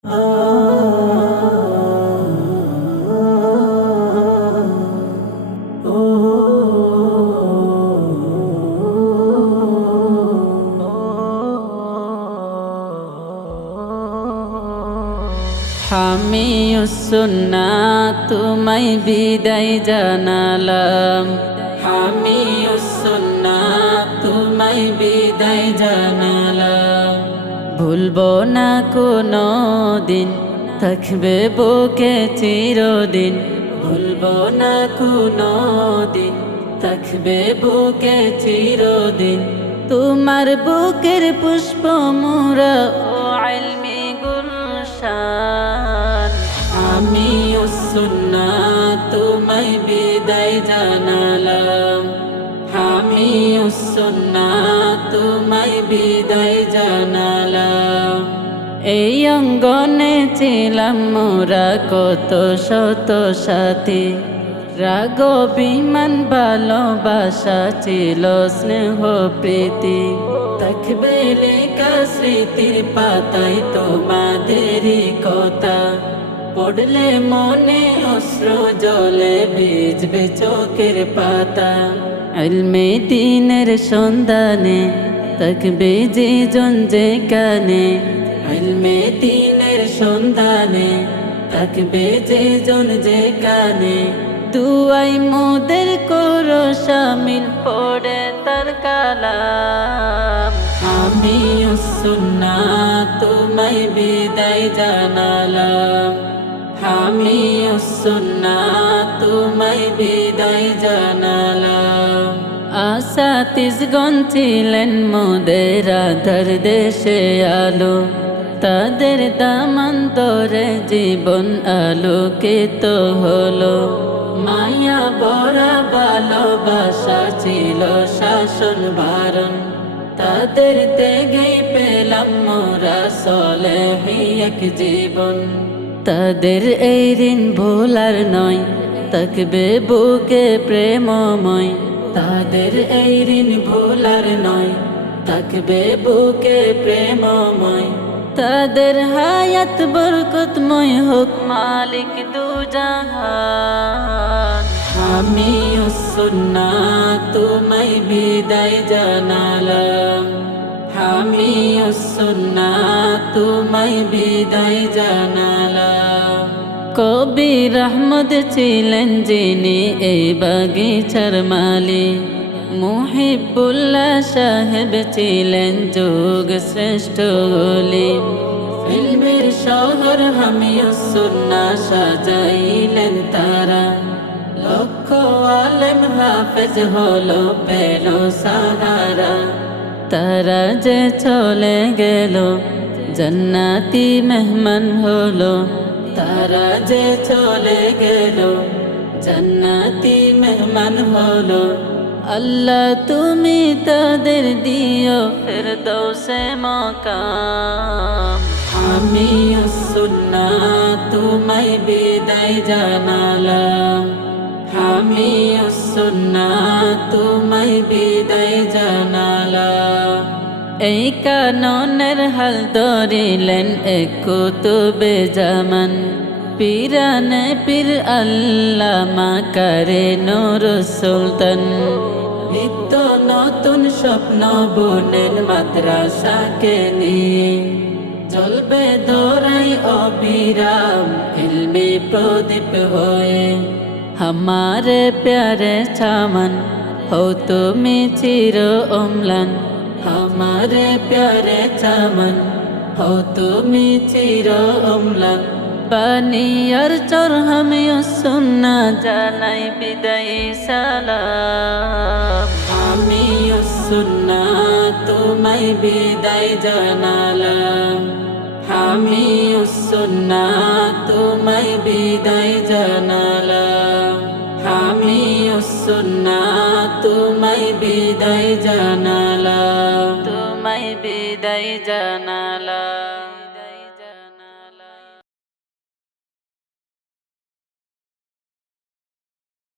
হামিউস সুন্নাহ তোমায় বিদায় জানালাম। হামিউস সুন্নাহ তোমায় বিদায় জানালাম। ভুলবো না কোনো দিন, থাকবে বুকে চিরদিন। ভুলবো না কোনো দিন, থাকবে বুকে চিরদিন। তোমার বুকের পুষ্প মোরা ও ইলমি গুলশান। হামিউস সুন্নাহ তোমায় বিদায় জানালাম। হামিউস সুন্নাহ তোমায় বিদায় জানালাম। এই অঙ্গনে ছিলাম মোরা কত শত সাথী, রাগ অভিমান ভালোবাসা ছিল স্নেহ প্রীতি। থাকবে লেখা স্মৃতির পাতায় তোমাদেরই কথা, পড়লে মনে অশ্র জলে ভিজবে চোখের পাতা। ইলমে দ্বীনের সন্ধানে থাকবে যে জন যেখানে। ইলমে দ্বীনের সন্ধানে থাকবে যে জন যেখানে। দুআই মোদের করো শামিল, পড়ে তার কালাম। হামিউস সুন্নাহ তোমায় বিদায় জানালাম। হামিউস সুন্নাহ তোমায় বিদায় জানালাম। আসাতিজগণ ছিলেন মোদের আধার দেশে আলো, তাদের দামান্তরে জীবন আলোকিত হলো। মায়া ভরা ভালোবাসা ছিল শাসন ভারণ, তাদের ত্যাগেই পেলাম মোরা সলেহ এক জীবন। তাদের এই ঋণ ভোলার নয়, থাকবে বুকে প্রেমময়। তাদের এই ঋণ ভোলার নয়, থাকবে বুকে প্রেমময়। তাদের হায়াত বরকতময় হোক মালিক দুজাহান। হামিউস সুন্নাহ তোমায় বিদায় জানালাম। হামিউস সুন্নাহ তোমায় বিদায় জানালাম। কবি রহমত ছিলেন যিনি এই বাগিচার মালিক, মুহিবুল্লাহ সাহেব ছিলেন যুগ শ্রেষ্ঠ আলিম। ইলমের শহর হামিউস সুন্নাহ সাজাইলেন তারা, লক্ষ আলেম হাফেজ হলো পেল সাহারা। তারা যে চলে গেল জান্নাতি মেহমান হলো। তারা যে চলে গেল জান্নাতি মেহমান হলো। আল্লাহ তুমি তাদের দিও ফিরদৌসে মাকাম। হামিউস সুন্নাহ তোমায় বিদায় জানালাম। হামিউস সুন্নাহ তোমায় বিদায় জানালাম। এই কাননের হাল ধরিলেন এক কুতুবে জামান, পীরানে পীর আল্লামা কারে নূর সুলতান। নিত্য নতুন স্বপ্ন বুনেন মাদ্রাসাকে নিয়ে, জ্বলবে দোরাই অবিরাম ইলমে প্রদীপ হয়ে। हमारे प्यारे चामन हो তুমি চির অম্লান। हमारे प्यारे चामन हो তুমি চির অম্লান। বানিয়ার চর হামিউস সুন্নাহ জানাই বিদায় সালাম। হামিউস সুন্নাহ তোমায় বিদায় জানালাম। হামিউস সুন্নাহ তোমায় বিদায় জানালাম। হামিউস সুন্নাহ তোমায় বিদায় জানালাম। তোমায় বিদায় জানালাম।